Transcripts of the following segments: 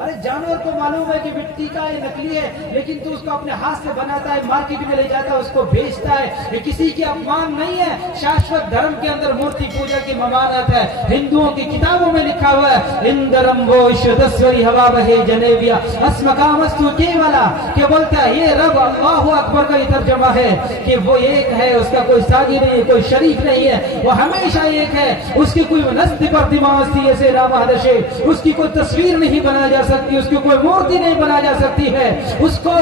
अरे जानवर को मालूम है कि मिट्टी का ये नकली है, लेकिन तू उसको अपने हाथ से बनाता है, मार्केट में ले जाता है, उसको बेचता है। ये किसी की अपमान नहीं है। शाश्वत धर्म के अंदर मूर्ति पूजा की ममानत है। हिंदुओं की किताबों में लिखा हुआ है, इंदरम वो ईश्वरी हवा बहे जनेबिया अस्मकामस्तु केवला, क्या बोलता है ये रब अल्लाह अकबर का तर्जमा है कि वो एक है, उसका कोई सागी नहीं है, कोई शरीक नहीं है, वो हमेशा एक है। उसकी कोई नस्ती पर दिमास्ती ऐसे रामहदशे, उसकी कोई तस्वीर नहीं बनाई जा सकती, उसकी कोई मूर्ति नहीं बनाई जा सकती है। उसको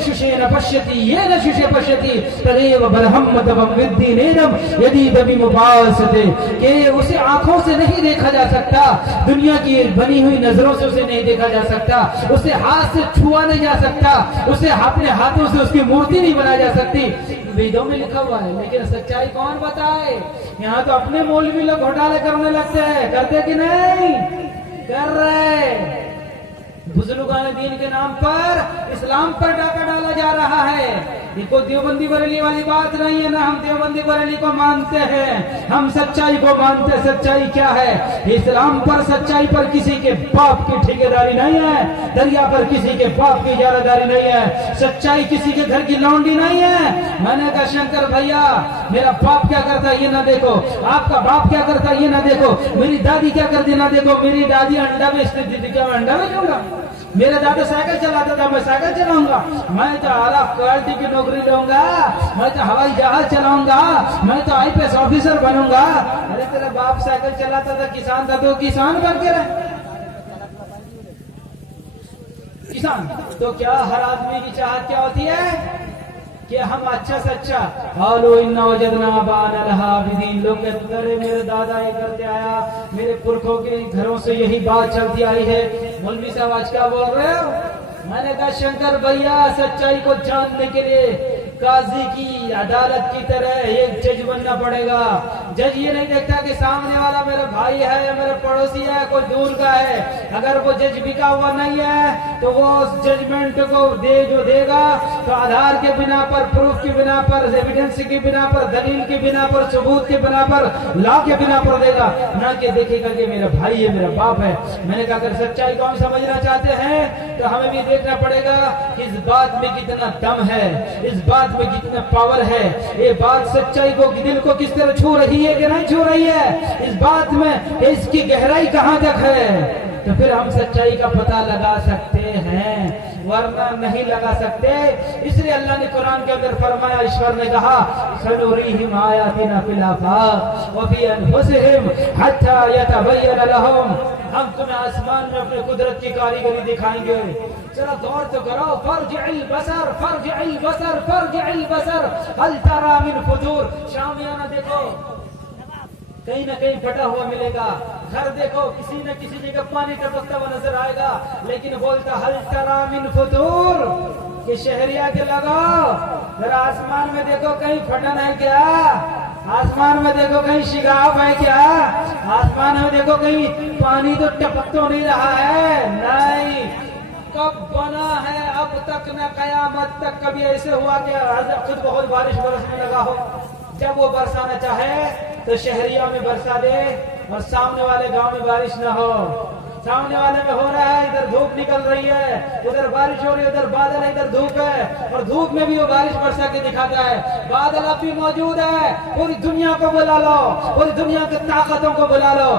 शुशे न पश्यति ये न शुशे पश्यति तदेव बरहम्मतम विद्धि नेनम यदि दबी मुबासते, कि उसे आंखों से नहीं देखा जा सकता, दुनिया की बनी हुई नजरों से उसे नहीं देखा जा सकता, उसे हाथ से छुआ नहीं जा सकता, उसे अपने हाथों से उसकी मूर्ति नहीं बनाई जा सकती। वेदों में लिखा हुआ है, लेकिन सच्चाई कौन बताए? यहाँ तो अपने मौलवी लोग घोटाले करने लगते हैं। करते कि नहीं? कर रहे। बुजुर्गान दीन के नाम पर इस्लाम पर डाका डाला जा रहा है। ये कोई देवबंदी बरेली वाली बात नहीं है ना, हम देवबंदी बरेली को मानते हैं, हम सच्चाई को मानते हैं। सच्चाई क्या है? इस्लाम पर, सच्चाई पर किसी के बाप की ठेकेदारी नहीं है, दरिया पर किसी के बाप की इजारादारी नहीं है, सच्चाई किसी के घर की लौंडी नहीं है। मैंने कहा शंकर भैया मेरा बाप क्या करता है ये ना देखो, आपका बाप क्या करता है ये ना देखो, मेरी दादी क्या करती ना देखो। मेरी दादी अंडा बेचती थी, क्या मैं अंडा बेचूंगा? मेरे दादा साइकिल चलाता था, मैं साइकिल चलाऊंगा? मैं तो आला क्वालिटी की नौकरी लूंगा, मैं तो हवाई जहाज चलाऊंगा, मैं तो आईपीएस ऑफिसर बनूंगा। अरे तेरा बाप साइकिल चलाता था, किसान था, तो किसान बन के रहे किसान। तो क्या हर आदमी की चाहत क्या होती है कि हम अच्छा से अच्छा हालो इन्ना वजदना बाना लहा विदीन। लोग कहते अरे मेरे दादा ये करते आया, मेरे पुरखों के घरों से यही बात चलती आई है। मौलवी साहब आज क्या बोल रहे हो? मैंने कहा शंकर भैया सच्चाई को जानने के लिए काजी की अदालत की तरह एक जज बनना पड़ेगा। जज ये नहीं देखता कि सामने वाला मेरा भाई है या मेरा पड़ोसी है, कोई दूर का है। अगर वो जज बिका हुआ नहीं है तो वो उस जजमेंट को जो देगा तो आधार के बिना पर, प्रूफ के बिना पर, एविडेंस के बिना पर, दलील के बिना पर, सबूत के बिना पर, लॉ के बिना पर देगा, ना कि देखेगा कि मेरा भाई है, मेरा बाप है। मैंने कहा अगर सच्चाई को हम समझना चाहते हैं तो हमें भी देखना पड़ेगा कि इस बात में कितना दम है, इस बात में कितना पावर है, ये बात सच्चाई को, दिल को किस तरह छू रही है कि नहीं छू रही है, इस बात में इसकी गहराई कहां तक है, तो फिर हम सच्चाई का पता लगा सकते हैं, वरना नहीं लगा सकते। इसलिए अल्लाह ने कुरान के अंदर फरमाया, ईश्वर ने कहा सनुरीहिम आयातिना फिल आफाक व फी अनफुसिहिम हत्ता यतबय्यन लहुम। हम तुम्हें आसमान में अपने कुदरत की कारीगरी दिखाएंगे। जरा गौर तो करो, फर्जिल बसर फर्जिल बसर फर्जिल बसर हल तरा मिन फुतूर। शामियाना देखो कहीं ना कहीं फटा हुआ मिलेगा, घर देखो किसी न किसी जगह पानी टपकता हुआ नजर आएगा, लेकिन बोलता हल तरा मिन फुतूर कि शहरिया के लगाओ जरा आसमान में देखो कहीं फटन है क्या, आसमान में देखो कहीं शिगाफ है क्या, आसमान में देखो कहीं पानी तो टपक तो नहीं रहा है। नहीं, कब बना है अब तक न कयामत तक कभी ऐसे हुआ कि खुद बहुत बारिश बरसने लगा हो। जब वो बरसाना चाहे तो शहरिया में बरसा दे और सामने वाले गांव में बारिश न हो। सामने वाले में हो रहा है, इधर धूप निकल रही है, उधर बारिश हो रही है, उधर बादल है, इधर धूप है, और धूप में भी वो बारिश बरसा के दिखाता है। बादल अब भी मौजूद है, पूरी दुनिया को बुला लो, पूरी दुनिया की ताकतों को बुला लो,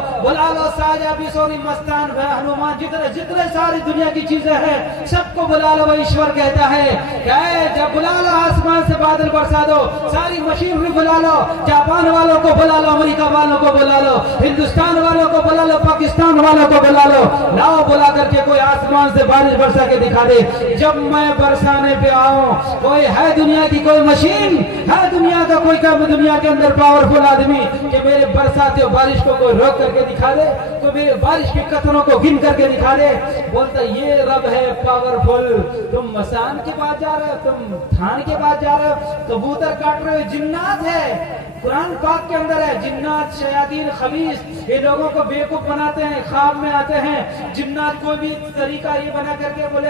साजा बिसोरी मस्तान हनुमान, जितने जितने सारी दुनिया की चीजें हैं सबको बुला लो। वो ईश्वर कहता है जब बुला लो, आसमान से बादल बरसा दो, सारी मशीनरी बुला लो, जापान वालों को बुला लो, अमेरिका वालों को बुला लो, हिंदुस्तान वालों को बुला लो, पाकिस्तान वालों को बुला लो, लाओ बुला करके कोई आसमान से बारिश बरसा के दिखा दे। जब मैं बरसाने पे आऊं, कोई है दुनिया की कोई मशीन है, दुनिया का कोई काम, दुनिया के अंदर पावरफुल आदमी कि मेरे बरसाते बारिश को कोई रोक करके दिखा दे, तो मेरे बारिश के कतरों को गिन करके दिखा दे। बोलता ये रब है पावरफुल। तुम मसान के पास जा रहे हो, तुम थान के पास जा रहे हो, कबूतर काट रहे हो, जिन्नात है। कुरान पाक के अंदर है जिन्नात शयातीन खबीस, ये लोगों को बेवकूफ बनाते हैं, ख्वाब में आते हैं। जिन्नात कोई भी तरीका ये बना करके बोले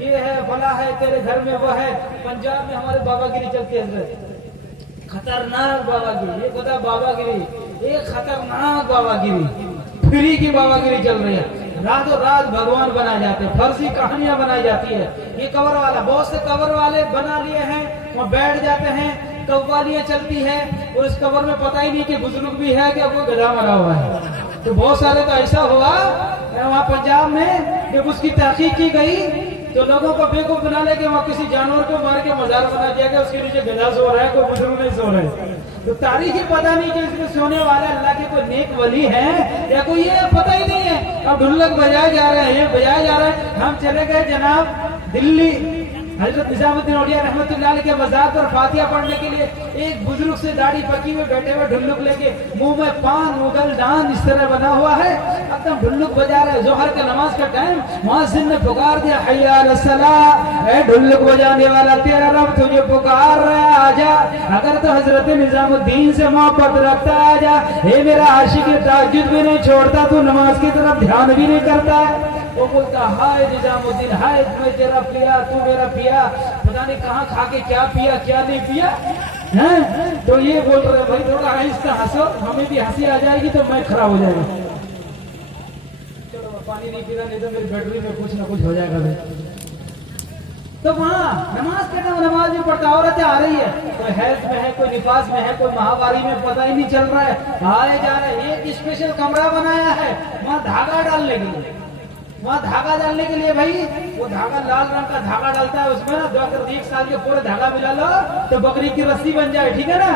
ये है भला है, तेरे घर में वो है। पंजाब में हमारे बाबागिरी चलती है, खतरनाक बाबागिरी, ये खुदा बाबागिरी, एक खतरनाक बाबागिरी, फ्री की बाबागिरी चल रही है। रातों रात भगवान बनाए जाते हैं, फर्जी कहानियां बनाई जाती है। ये कवर वाला, बहुत से कवर वाले बना लिए हैं, वहाँ बैठ जाते हैं, कव्वालियां चलती है, और इस कवर में पता ही नहीं कि बुजुर्ग भी है कि कोई गधा मरा हुआ है। तो बहुत सारे तो ऐसा हुआ वहाँ पंजाब में, जब उसकी तहकीक की गई तो लोगों को बेवकूफ बना ले, वहाँ किसी जानवर को मार के मजार बना दिया गया, उसके नीचे गधा सो रहा है, कोई बुजुर्ग नहीं सो रहा है। तो तारीख ही पता नहीं कि इसमें सोने वाले अल्लाह के कोई नेक वली है या कोई, ये पता ही नहीं है। अब ढोलक बजाए जा रहे हैं, बजाए जा रहे हैं। हम चले गए जनाब दिल्ली, हजरत निजामुद्दीन औलिया रहमतुल्लाह अलैह के मज़ार पर फातिहा पढ़ने के लिए। एक बुजुर्ग से दाढ़ी पकी हुए बैठे हुए, ढुल्लुक लेके, मुंह में पान, मुगल दान इस तरह बना हुआ है, एकदम ढुल्लुक बजा रहे। जोहर के नमाज का टाइम, मुअज्जिन ने पुकार दिया, हय्या अलस सलाह, ए ढुल्लुक बजाने वाला तेरा रब तुझे पुकार रहा है, आजा। अगर तो हजरत निजामुद्दीन से मोहब्बत रखता है, आजा। हे मेरा आशिक ताज्जुद भी नहीं छोड़ता, तू नमाज की तरफ ध्यान भी नहीं करता है। वो बोलता, हाय निजामुद्दीन, हाय मैं तेरा पिया, तू मेरा पिया, पता नहीं कहाँ खा के क्या पिया क्या नहीं पिया है। तो ये बोल रहे भाई थोड़ा आहिस्ता हंसो, हमें भी हंसी आ जाएगी तो मैं खराब हो जाएगा। चलो पानी नहीं पीना, नहीं तो मेरी बैटरी में कुछ ना कुछ हो जाएगा भाई। तो वहाँ नमाज के टाइम नमाज भी पढ़ता, औरतें आ रही है, कोई हेल्थ में है, कोई निफास में है, कोई महावारी में, पता ही नहीं चल रहा है, आए जा रहे हैं। एक स्पेशल कमरा बनाया है वहाँ धागा डालने के लिए, वहाँ धागा डालने के लिए भाई, वो धागा लाल रंग का धागा डालता है, उसमें ना अगर 1 साल के पूरे धागा मिला लो तो बकरी की रस्सी बन जाए, ठीक है ना।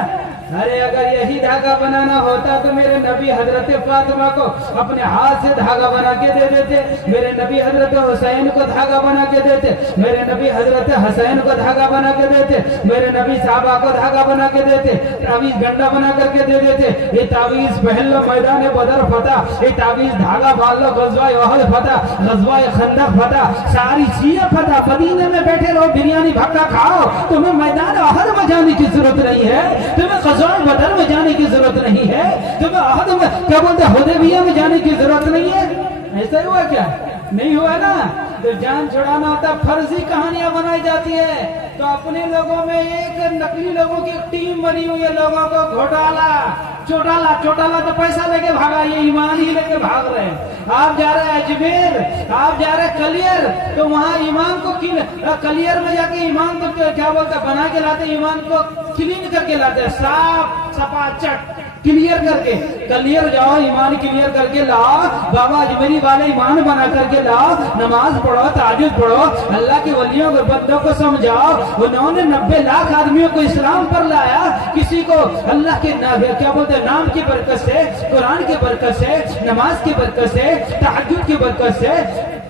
अरे अगर यही धागा बनाना होता तो मेरे नबी हजरत फातिमा को अपने हाथ से धागा बना के दे देते, मेरे नबी हजरत हुसैन को धागा बना के देते, मेरे नबी हजरत हसैन को धागा बना के देते, मेरे नबी साहबा को धागा बना के देते, तावीज गंडा बना करके दे देते। ये तावीज पहन लो मैदान बदर फतह, ये तावीज धागा बांध लो गज़वाए ओहद फतह, गज़वाए खंदक फतह, सारी चीजें फतह। मदीने में बैठे रहो, बिरयानी भक्का खाओ, तुम्हें मैदान ओहद में जाने की जरूरत नहीं है, तुम्हें बदर में जाने की जरूरत नहीं है, तुम्हें अहद में क्या बोलते हुदैबिया में जाने की जरूरत नहीं है। ऐसा ही हुआ क्या? नहीं हुआ ना। तो जान छुड़ाना होता, फर्जी कहानियां बनाई जाती है। तो अपने लोगों में एक नकली लोगों की टीम बनी हुई है, लोगों को घोटाला चोटाला, चोटाला तो पैसा लेके भागा, ये ईमान ही लेके भाग रहे हैं। आप जा रहे हैं अजमेर, आप जा रहे हैं कलियर, तो वहाँ ईमान को कलियर में जाके ईमान को क्या बोलते बना के लाते, ईमान को क्लीन करके लाते, साफ सपाचट क्लियर करके। कलियर जाओ, ईमान क्लियर करके लाओ, बाबा अजमेरी वाले ईमान बना करके लाओ, नमाज पढ़ो, ताजुद पढ़ो, अल्लाह के वलियों को बंदों को समझाओ। उन्होंने 90 लाख आदमियों को इस्लाम पर लाया, किसी को अल्लाह के क्या बोलते नाम की बरकत से, कुरान की बरकत से, नमाज की बरकत से, तहज्जुद की बरकत से,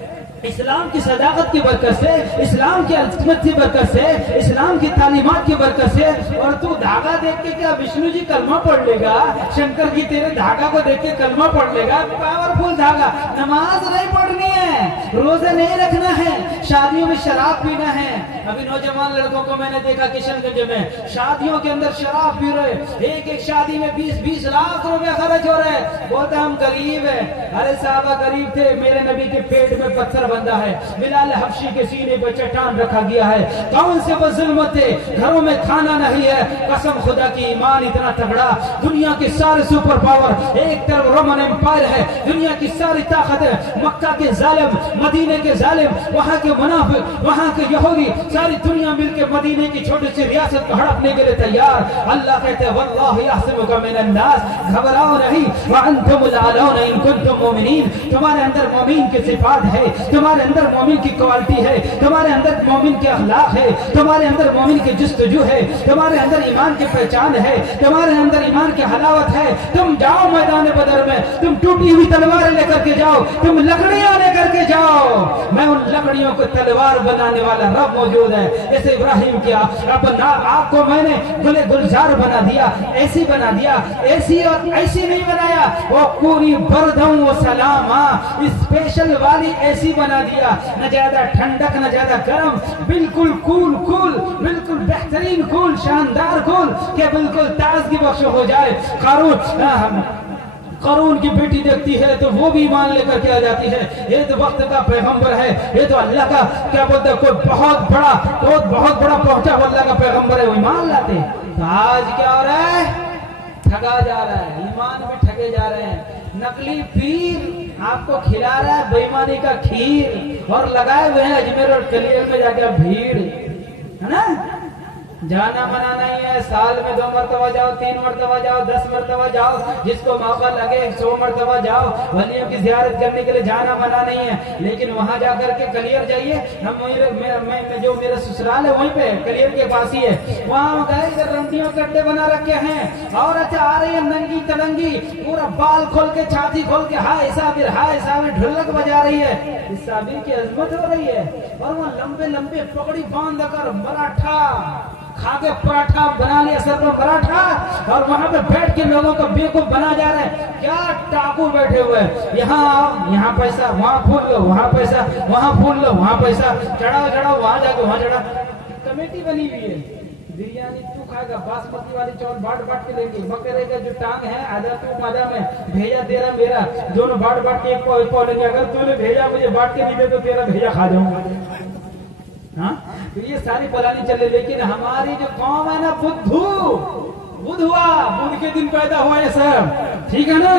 इस्लाम की सदाकत की बरकत से, इस्लाम की अज़मत की बरकत से, इस्लाम की तालीमात की बरकत से। और तू धागा देख के क्या विष्णु जी कलमा पढ़ लेगा? शंकर जी तेरे धागा को देख के कलमा पढ़ लेगा? पावरफुल धागा। नमाज नहीं पढ़नी है, रोजे नहीं रखना है, शादियों में शराब पीना है। अभी नौजवान लड़कों को मैंने देखा किशनगंज में, शादियों के अंदर शराब पी रहे, एक शादी में 20-20 लाख रुपए खर्च हो रहे। बोलते हम गरीब है। अरे साहबा गरीब थे, मेरे नबी के पेट में पत्थर बंधा है, बिलाल हबशी के सीने पर चट्टान रखा गया है। कौन से वो जुल्मत थे, घरों में खाना नहीं है। कसम खुदा की, ईमान इतना तगड़ा, दुनिया के सारे सुपर पावर, एक तरफ रोमन एम्पायर है, दुनिया की सारी ताकत है, मक्का के जालिम, मदीने के जालिम, वहाँ के मुनाफिक, वहाँ के यहूदी, सारी दुनिया मिलकर मदीने की छोटी सी रियासत को हड़पने के लिए तैयार। अल्लाह कहते हैं वल्लाहु यहसिमुका मिनन नास, घबराओ नहीं, व अंतुमुल आलौन इन कुंतुम मुमिनीन। तुम्हारे अंदर मोमिन की सिफात है, तुम्हारे अंदर मोमिन की क्वालिटी है, तुम्हारे अंदर मोमिन के अखलाक है, तुम्हारे अंदर मोमिन की जुस्तजू है, तुम्हारे अंदर ईमान की पहचान है, तुम्हारे अंदर ईमान की हलावत है। तुम जाओ मैदान बदर में, तुम टूटी हुई तलवार लेकर के जाओ, तुम लकड़ियां लेकर के जाओ, मैं उन लकड़ियों को तलवार बनाने वाला रब मौजूद है। जैसे इब्राहिम किया, अपना आपको मैंने गुले गुलजार बना दिया, ऐसी बना दिया, ऐसी और ऐसी नहीं बनाया, वो पूरी बरदम व सलामा स्पेशल वाली ऐसी बना दिया, न ज्यादा ठंडक न ज्यादा गर्म, बिल्कुल कूल कूल, बिल्कुल बेहतरीन कूल, शानदार कूल, के बिल्कुल ताजगी बख्श हो जाए। कारून की बेटी देखती है तो वो भी ईमान लेकर के आ जाती है, ये तो वक्त का पैगंबर है, ये तो अल्लाह का क्या बोलते हैं, कोई बहुत बड़ा पहुंचा हुआ अल्लाह का पैगंबर है, वो ईमान लाते। तो आज क्या हो रहा है? ठगा जा रहा है, ईमान भी ठगे जा रहे हैं। नकली पीर आपको खिला रहा है बेईमानी का खीर और लगाए हुए हैं अजमेर और कलियर में जाकर भीड़, है ना। जाना मना नहीं है, साल में 2 मरतबा जाओ, 3 मरतबा जाओ, 10 मरतबा जाओ, जिसको मौका लगे 100 मरतबा जाओ। वलियों की ज़ियारत करने के लिए जाना मना नहीं है, लेकिन वहां जाकर के कलियर जाइए। हम मैं जो मेरा ससुराल है वहीं पे कलियर के पास ही है, वहाँ गए रंडियों कट्टे बना रखे हैं। और अच्छा आ रही है नंगी तलंगी, पूरा बाल खोल के छाती खोल के हाय साबिर ढोलक बजा रही है। इस साबिर की अजमत हो रही है। और वहाँ लंबे लंबे पगड़ी बांध कर मराठा खा के पराठा बना लिया, सर पर पराठा, और वहां पे बैठ के लोगों को बेवकूफ बना जा रहे हैं। क्या टाकू बैठे हुए हैं, यहाँ आओ यहाँ पैसा, वहाँ फूल लो वहाँ पैसा, वहाँ फूल लो वहाँ पैसा, चढ़ाओ वहां जाके वहां चढ़ा। कमेटी बनी हुई है, बिरयानी तू खाएगा, बासमती वाली चावल बांट के लेंगे, बकरे का जो टांग है आधा तू मादा में भेजा तेरा मेरा, दोनों बांट के एक पाव लेंगे। अगर तूने भेजा मुझे बांट के नहीं दे तो तेरा भेजा खा जाऊंगा। हाँ, तो ये सारी पुरानी चले। लेकिन हमारी जो कौम है ना, बुद्ध के दिन पैदा हुआ है सब, ठीक है ना।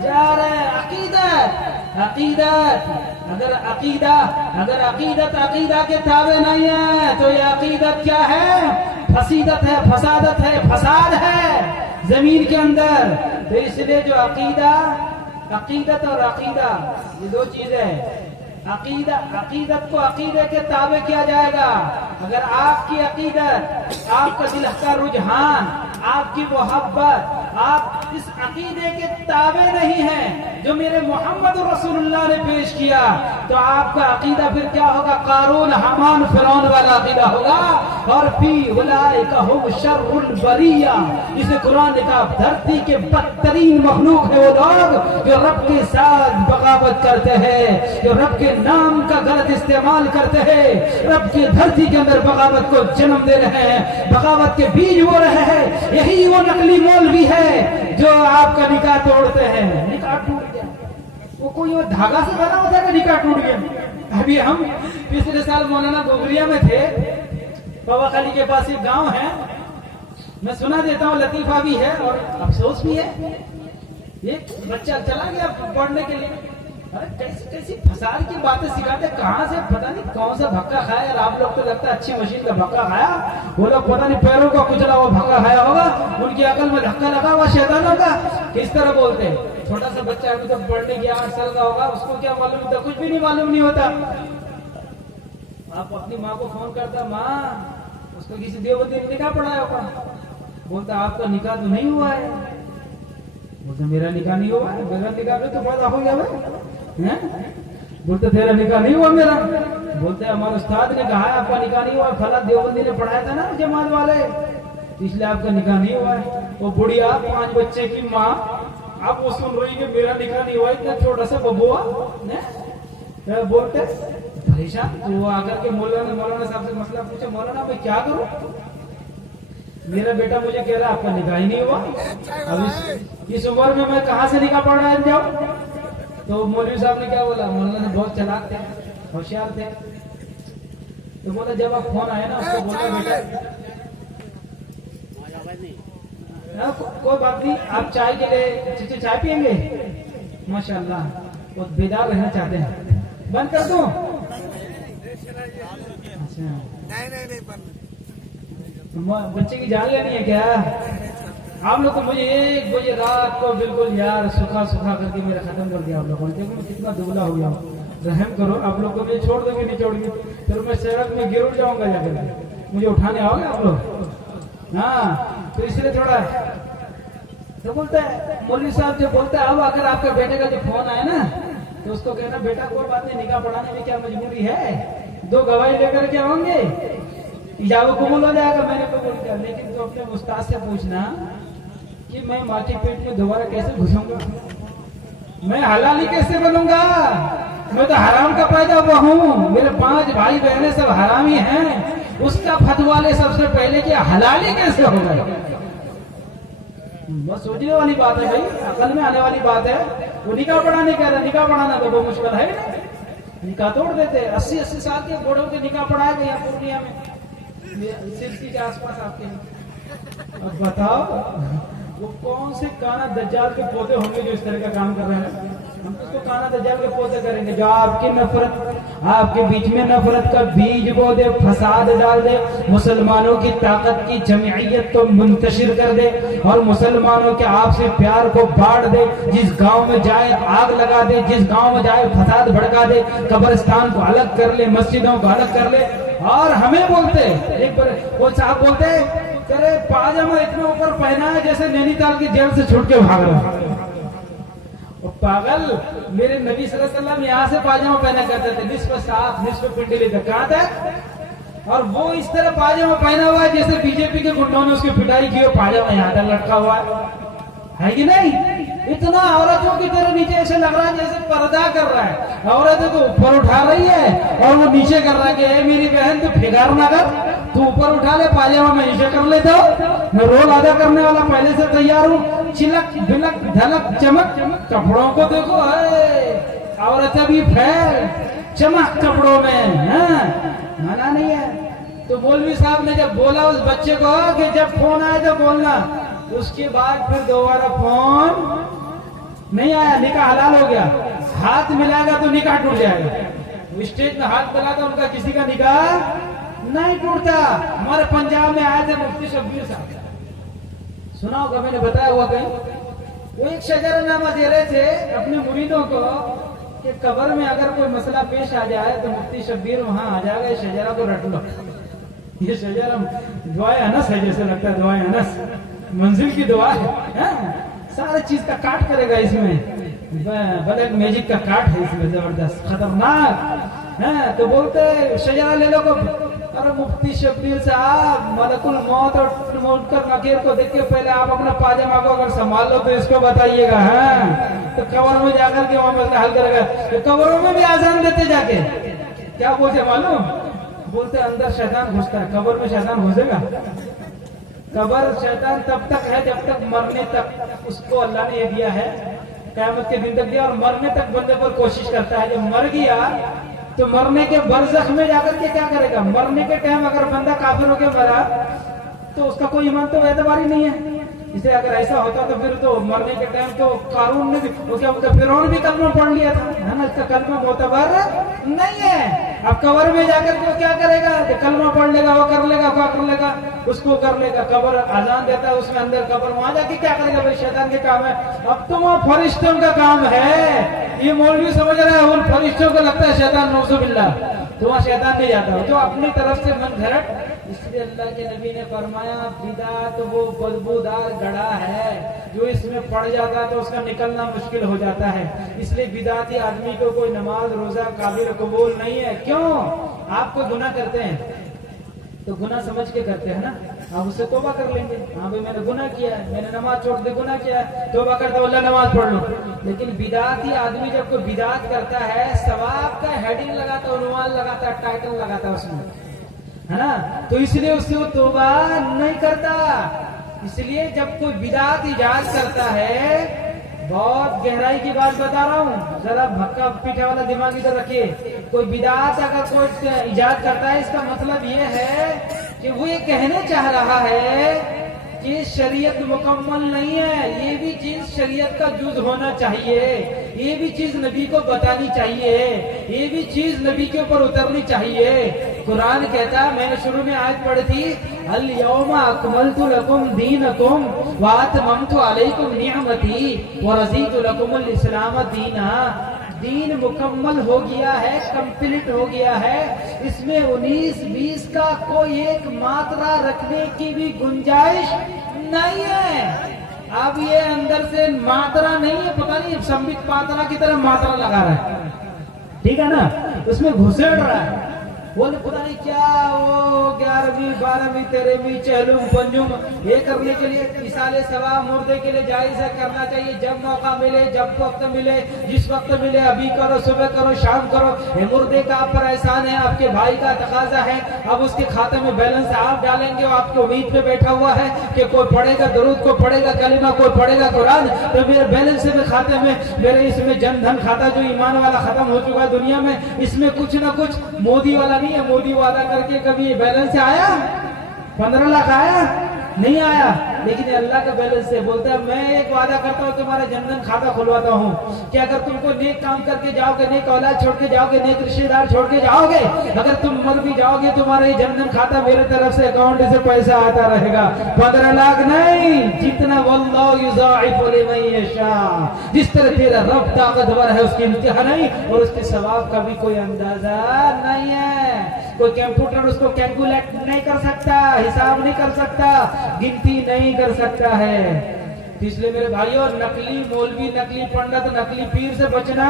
जा रहे अकीदत, अगर अकीदा के ताबे नहीं है तो ये अकीदत क्या है? फसीदत है, फसाद है जमीन के अंदर। तो इसलिए जो अकीदत और अकीदा ये 2 चीजें है। अकीदत को अकीदे के ताबे किया जाएगा। अगर आपकी अकीदत, आपका दिल का रुझान, आपकी मोहब्बत आप इस अकीदे के ताबे नहीं है जो मेरे मोहम्मद रसूलुल्लाह ने पेश किया, तो आपका अकीदा फिर क्या होगा? कारून, हामान, फिरौन वाला अकीदा होगा। और फी उलाइका हुम शर्रुल बरिया, इसे कुरान ने कहा धरती के बदतरीन मखलूक है वो लोग जो रब के साथ बगावत करते हैं, जो रब के नाम का गलत इस्तेमाल करते हैं, रब की धरती के अंदर बगावत को जन्म दे रहे हैं, बगावत के बीज बो रहे हैं। यही वो नकली मौलवी है जो आपका निकाह तोड़ते हैं। निकाह टूट गया, वो कोई वो धागा से बना होता है कि निकाह टूट गया। अभी हम पिछले साल मौलाना गोगरिया में थे, बाबा खाली के पास एक गांव है, मैं सुना देता हूँ, लतीफा भी है और अफसोस भी है। एक बच्चा चला गया पढ़ने के लिए, अरे कैसी फसाद की बातें सिखाते, कहाँ से पता नहीं कौन सा धक्का खाया। और आप लोग तो लगता है अच्छी मशीन का धक्का खाया, वो लोग पता नहीं पैरों का कुचला हुआ धक्का खाया होगा, उनकी अकल में धक्का लगा हुआ शैतानों का। किस तरह बोलते हैं, छोटा सा बच्चा अभी तक पढ़ने गया 8 साल का होगा, उसको क्या मालूम होता? कुछ भी नहीं मालूम नहीं होता। आप अपनी माँ को फोन करता, माँ उसको किसी देवबंदी ने निकाह पढ़ाया होगा, बोलता आपका निकाह तो नहीं हुआ है। बोलते मेरा निकाह नहीं हुआ है, मेरा निकाह में तो पैदा हो गया भाई। बोलते तेरा निकाह नहीं हुआ मेरा। बोलते हमारे उस्ताद ने कहा आपका निकाह नहीं हुआ, फला देवबंदी ने पढ़ाया था ना जमात वाले, इसलिए आपका निकाह नहीं हुआ है। वो बुढ़िया 5 बच्चे की माँ, अब वो सुन रही है मेरा निकाह नहीं हुआ, इतना छोटा सा बबुआ। बोलते परेशान, तो वो आकर के मौलाना साहब से मसला पूछे, मौलाना मैं क्या करूं, मेरा बेटा मुझे कह रहा है आपका निकाह ही नहीं हुआ, अब इस उम्र में मैं कहाँ से निकाह पढ़ रहा जाऊं। तो मौलवी साहब ने क्या बोला, मौलाना बहुत चालाक थे, होशियार थे, तो बोला जब आप फोन आए ना उसको बोला बेटा कोई बात नहीं, आप चाय के लिए चाय पियेंगे, माशाल्लाह वो बेदार रहना चाहते हैं, बंद कर दूं? अच्छा नहीं बच्चे की जान लेनी है क्या? आप लोग तो मुझे 1 बजे रात को बिल्कुल यार सुखा करके मेरा खत्म कर दिया आप लोगों ने। देखो मैं कितना दुबला हो गया, रहम करो। आप लोग को मैं छोड़ दूंगी नहीं छोड़ूंगी, फिर मैं सड़क में गिर जाऊंगा जाकर, मुझे उठाने आओगे आप लोग। हाँ तो इसलिए थोड़ा तो बोलता है मौलवी साहब जो बोलता है, अब अगर आपके बेटे का जो फोन आया ना तो उसको कहना बेटा कोई बात नहीं, निकाह पढ़ाने में क्या मजबूरी है, 2 गवाही लेकर के होंगे, इजाबत कबूल हो जाएगा, मैंने कबूल किया। लेकिन तो अपने उस्ताद से पूछना कि मैं माँ के पेट में दोबारा कैसे घुसूंगा, मैं हलाली कैसे बनूंगा, मैं तो हराम का पैदा हुआ हूँ, मेरे 5 भाई बहनें सब हरामी हैं, उसका फतवा ले सबसे पहले कि हलाली कैसे होगा। बस सोचने वाली बात है भाई, अकल में आने वाली बात है। वो निकाह पढ़ाने कह रहा, निकाह पढ़ाना तो बहुत मुश्किल है, निकाह तोड़ देते। 80-80 साल के बूढ़ों के निकाह पढ़ाए गए यहाँ पूर्णिया में, सिरसी के आसपास आपके। अब बताओ वो कौन से काना दज्जाल के पोते होंगे जो इस तरह का काम कर रहे हैं? हम तो उसको काना दज्जाल के पोते करेंगे जो आपकी नफरत, आपके बीच में नफरत का बीज बो दे, फसाद डाल दे, मुसलमानों की ताकत की जमीयत को मुंतशिर कर दे और मुसलमानों के आपसे प्यार को बांट दे। जिस गांव में जाए आग लगा दे, जिस गांव में जाए फसाद भड़का दे, कब्रिस्तान को अलग कर ले, मस्जिदों को अलग कर ले। और हमें बोलते एक बार वो साहब बोलते अरे पाजामा इतना ऊपर पहना है जैसे नैनीताल की जेल से छूट के भाग रहा है। पागल, मेरे नबी सल्लल्लाहु अलैहि वसल्लम यहाँ से पाजामा पहना करते थे, निस्फ साफ निस्फ पिंडली तक, कहाँ था? और वो इस तरह पाजामा पहना हुआ है जैसे बीजेपी के गुंडों ने उसकी पिटाई की हो, पाजामा यहाँ तक लटका हुआ है कि नहीं? इतना औरतों की तरह नीचे ऐसे लग रहा है जैसे पर्दा कर रहा है। औरतें तो ऊपर उठा रही है और वो नीचे कर रहा है कि मेरी बहन तू फिगार ना कर, तू ऊपर उठा ले, पाजामा में नीचे कर लेता हूँ, मैं रोल अदा करने वाला पहले से तैयार हूँ। चिलक बिलक धलक चमक, कपड़ों को देखो है, औरतें भी फैल चमक कपड़ों में, मना नहीं है। तो मौलवी साहब ने जब बोला उस बच्चे को कि जब फोन आए तो बोलना, उसके बाद फिर दोबारा फोन नहीं आया, निकाह हलाल हो गया। हाथ मिलाएगा तो निकाह टूट जाएगा। स्टेज में हाथ मिला तो उनका किसी का निकाह नहीं टूटता। हमारे पंजाब में आए थे मुफ्ती शब्बीर साहब, सुना होगा, मैंने बताया हुआ कहीं। वो एक शजरानामा दे रहे थे अपने मुरीदों को कि कब्र में अगर कोई मसला पेश आ जाए तो मुफ्ती शब्बीर वहां आ जाएगा, इस शजरा को रट लो। ये शजरा दुआए अनस है, जैसे लगता है दुआए अनस, मंजिल की दुआ है। सारी चीज का काट करेगा इसमें, ब्लैक मैजिक का काट है इसमें, जबरदस्त खतरनाक है। तो बोलते शजरा ले लो को, अरे मुफ्ती शब्बीर साहब, मलकुल मौत और मुनकर नकीर को देख के पहले आप अपना पाजामा को अगर संभाल लो तो इसको बताइएगा। तो कब्र में जाकर के वहां मसला हल करेगा। तो कब्रों में भी आजान देते जाके क्या बोलते मालूम? बोलते अंदर शैतान घुसता है, कब्र में शैतान घुसेगा? कब्र शैतान तब तक है जब तक मरने तक उसको अल्लाह ने ये दिया है, क़यामत के दिन तक दिया, और मरने तक बंदे पर कोशिश करता है। जब मर गया तो मरने के बरज़ख में जाकर के क्या करेगा? मरने के टाइम अगर बंदा काफिर होकर मरा तो उसका कोई ईमान तो एतबार ही नहीं है। इसलिए अगर ऐसा होता तो फिर तो मरने के टाइम तो कारून ने भी, वो क्या बोलते, फिरौन भी कलमा पढ़ लिया था, है ना? इसका कलमा मोतबर नहीं है। अब कब्र में जाकर के क्या करेगा? कलमा पढ़ लेगा, वो कर लेगा, क्या कर लेगा, उसको कर लेगा। कब्र आजान देता है उसमें अंदर कब्र, वहां जाके क्या करेगा? भाई शैतान के काम है। अब तो वहां फरिश्तों का काम है। ये मौलवी समझ रहा है उन फरिश्तों को लगता है शैतान, नौजुबिल्लाह, तो वहां शैतान नहीं जाता, तो अपनी तरफ से मन घरट। इसलिए अल्लाह के नबी ने फरमाया बिदात वो बदबूदार गड़ा है जो इसमें पड़ जाता है तो उसका निकलना मुश्किल हो जाता है। इसलिए बिदाती आदमी को कोई नमाज रोजा काबिल कबूल नहीं है। क्यों? आप कोई गुनाह करते हैं तो गुनाह समझ के करते हैं ना, आप उससे तौबा कर लेंगे। हाँ भाई मैंने गुनाह किया है, मैंने नमाज छोड़ दी, गुनाह किया है, तौबा करता हूं, नमाज पढ़ लो। लेकिन बिदाती आदमी जब कोई बिदात करता है, सवाब का हेडिंग लगाता, उन्वान लगाता, टाइटल लगाता उसमें, है ना? तो इसलिए उससे वो तौबा नहीं करता। इसलिए जब कोई बिदात इजाद करता है, बहुत गहराई की बात बता रहा हूँ, जरा भक्का पीठा वाला दिमाग इधर रखिए। कोई बिदात अगर कोई इजाद करता है, इसका मतलब ये है कि वो ये कहने चाह रहा है कि शरीयत मुकम्मल नहीं है, ये भी चीज शरीयत का जुज होना चाहिए, ये भी चीज नबी को बतानी चाहिए, ये भी चीज नबी के ऊपर उतरनी चाहिए। कुरान कहता है, मैंने शुरू में आयत पढ़ी थी, अल यौमा अकमलतु लकुम दीनकुम व अतममतु अलैकुम निअमती व रज़ीतु लकुमुल इस्लाम दीना। दीन मुकम्मल हो गया है, कंप्लीट हो गया है, इसमें 19-20 का कोई एक मात्रा रखने की भी गुंजाइश नहीं है। अब ये अंदर से मात्रा नहीं है, पता नहीं संबित मात्रा की तरह मात्रा लगा रहा है, ठीक है ना? उसमें घुसेड़ रहा है, बोले पता नहीं क्या, वो 11वीं 12वीं 13वीं चहलुम पंजुम ये करने के लिए मिसाले सवा मुर्दे के लिए जायज है, करना चाहिए जब मौका मिले, जब वक्त मिले, जिस वक्त मिले, अभी करो, सुबह करो, शाम करो। ये मुर्दे का आप पर एहसान है, आपके भाई का तकाजा है, अब उसके खाते में बैलेंस आप डालेंगे, वो आपकी उम्मीद पे बैठा हुआ है कि कोई पढ़ेगा दरूद, कोई पढ़ेगा कलिमा, कोई पढ़ेगा कुरान, तो मेरे बैलेंस में खाते में, मेरे इसमें जन धन खाता जो ईमान वाला खत्म हो चुका है दुनिया में, इसमें कुछ ना कुछ मोदी वाला नहीं है, मोदी वादा करके कभी बैलेंस आया? 15 लाख आया नहीं आया, लेकिन अल्लाह के बैलेंस से बोलते हैं मैं एक वादा करता हूँ तुम्हारा जनधन खाता खुलवाता हूँ कि अगर तुमको नेक काम करके जाओगे, नेक औलाद छोड़ के जाओगे, नेक रिश्तेदार छोड़ के जाओगे, अगर तुम मर भी जाओगे तुम्हारा ये जनधन खाता मेरे तरफ से अकाउंट से पैसा आता रहेगा। 15 लाख नहीं, जितना वल्लाहु युज़ाइफु लिमन यशा, जिस तरह तेरा रब ताकतवर है उसकी इंतहा नहीं और उसके सवाब का भी कोई अंदाजा नहीं है। कोई कंप्यूटर उसको कैलकुलेट नहीं कर सकता, हिसाब नहीं कर सकता, गिनती नहीं कर सकता है। इसलिए मेरे भाइयों, नकली मौलवी, नकली पंडित, नकली पीर से बचना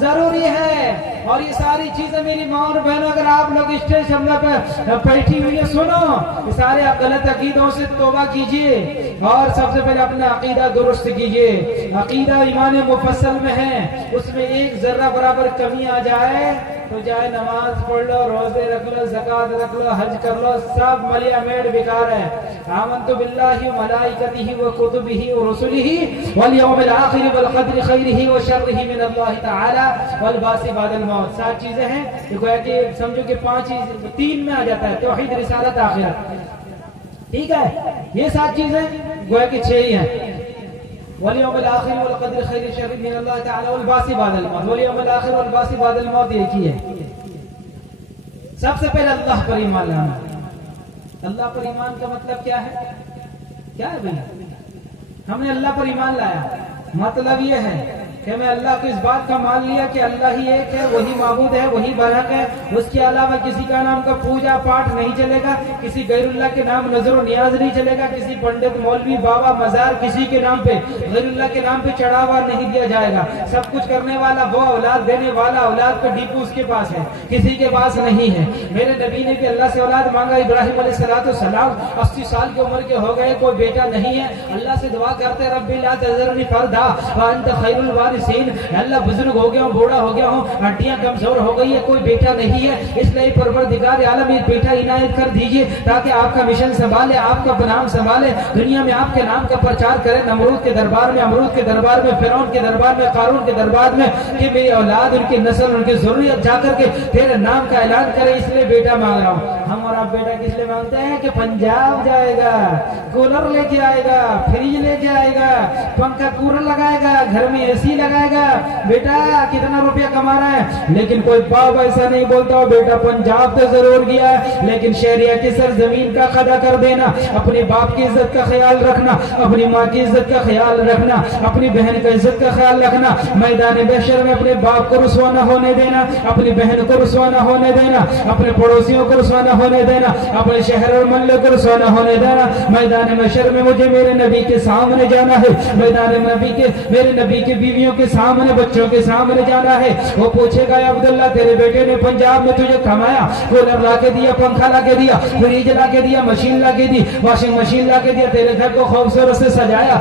जरूरी है। और ये सारी चीजें मेरी माँ और बहनों, अगर आप लोग स्टेज हमला पर बैठी हुई है, सुनो, ये सारे आप गलत अकीदों से तौबा कीजिए और सबसे पहले अपना अकीदा दुरुस्त कीजिए। अकीदा ईमान मुफस्सल में है, उसमें एक जर्रा बराबर कमी आ जाए तो चाहे नमाज पढ़ लो, रोजे रख लो, ज़कात रख लो, हज कर लो, सब मलिया मेड बेकार है। आमन्तु बिल्लाहि व मलाइकतिहि व कुतुबिहि व रुसुलिहि वल यौमिल आखिर वल क़द्रि खैरिहि व शर्रिहि मिन अल्लाह तआला वल बासी बादल मौत। 7 चीजें हैं, देखो है कि समझो कि 5 चीज 3 में आ जाता है, तौहीद, रिसालत, आखिरत। ठीक है, ये 7 चीजें गोया कि 6 ही हैं। वल यौमिल आखिर वल क़द्रि खैरिहि व शर्रिहि मिन अल्लाह तआला वल बासी बादल मौत। वल यौमिल आखिर वल बासी बादल मौत एक ही है। सबसे पहले अल्लाह पर ईमान लाना। अल्लाह पर ईमान का मतलब क्या है? क्या है भैया? हमने अल्लाह पर ईमान लाया, मतलब ये है कि मैं अल्लाह को इस बात का मान लिया कि अल्लाह ही एक है, वही माबूद है, वही बरहक है, उसके अलावा किसी का नाम का पूजा पाठ नहीं चलेगा, किसी गैरुल्लाह के नाम नजर नियाज नहीं चलेगा, किसी पंडित, मौलवी, बाबा, मजार, किसी के नाम पे, गैरुल्लाह के नाम पे चढ़ावा नहीं दिया जाएगा। सब कुछ करने वाला वो, औलाद देने वाला, औलाद का डीपू उसके पास है, किसी के पास नहीं है। मेरे नबी ने भी अल्लाह से औलाद मांगा, इब्राहिम अलैहिस्सलाम 80 साल की उम्र के हो गए, कोई बेटा नहीं है। अल्लाह से दुआ करते, रब्बी ला तज़रनी फरदा व अंत खैरुल वारिसीन। अल्लाह बुजुर्ग हो गया हूँ, बूढ़ा हो गया हूँ, हड्डियां कमजोर हो गई है, कोई बेटा नहीं है, इसलिए परवरदिगार आलम एक बेटा इनायत कर दीजिए ताकि आपका मिशन संभाले, आपका नाम संभाले, दुनिया में आपके नाम का प्रचार करे। नमरूद के दरबार में, अमरूद के दरबार में, फिरौन के दरबार में, कारून के दरबार में कि मेरी औलाद, उनकी नस्ल, उनकी जरूरत जाकर के तेरे नाम का ऐलान करे, इसलिए बेटा मांग रहा हूँ। हम और आप बेटा किस लिए मांगते हैं? कि पंजाब जाएगा, कूलर लेके आएगा, फ्रिज लेके आएगा, पंखा कूलर लगाएगा, घर में एसी लगाएगा। बेटा कितना रुपया कमा रहा है? लेकिन कोई बाप ऐसा नहीं बोलता हो, बेटा पंजाब तो जरूर गया है, लेकिन शहरिया की सरजमीन का खदा कर देना, अपने बाप की इज्जत का ख्याल रखना, अपनी माँ की इज्जत का ख्याल रखना, अपनी बहन का इज्जत का ख्याल रखना, मैदान बेशर में अपने बाप को रुसवा न होने देना, अपनी बहन को रुसवा न होने देना, अपने पड़ोसियों को रुसवा न होने देना, अपने शहर और मोहल्ले को रुसवा न होने देना। मैदान बेशर में मुझे मेरे नबी के सामने जाना है, मैदान नबी के, मेरे नबी के बीवियों के सामने, बच्चों के सामने जाना है। वो पूछेगा, अब्दुल्ला तेरे बेटे ने पंजाब में तुझे कमाया, कूलर ला के दिया, पंखा ला के दिया, फ्रिज ला के दिया, मशीन ला के दी, वॉशिंग मशीन ला के दिया, तेरे घर को खूबसूरत से सजाया,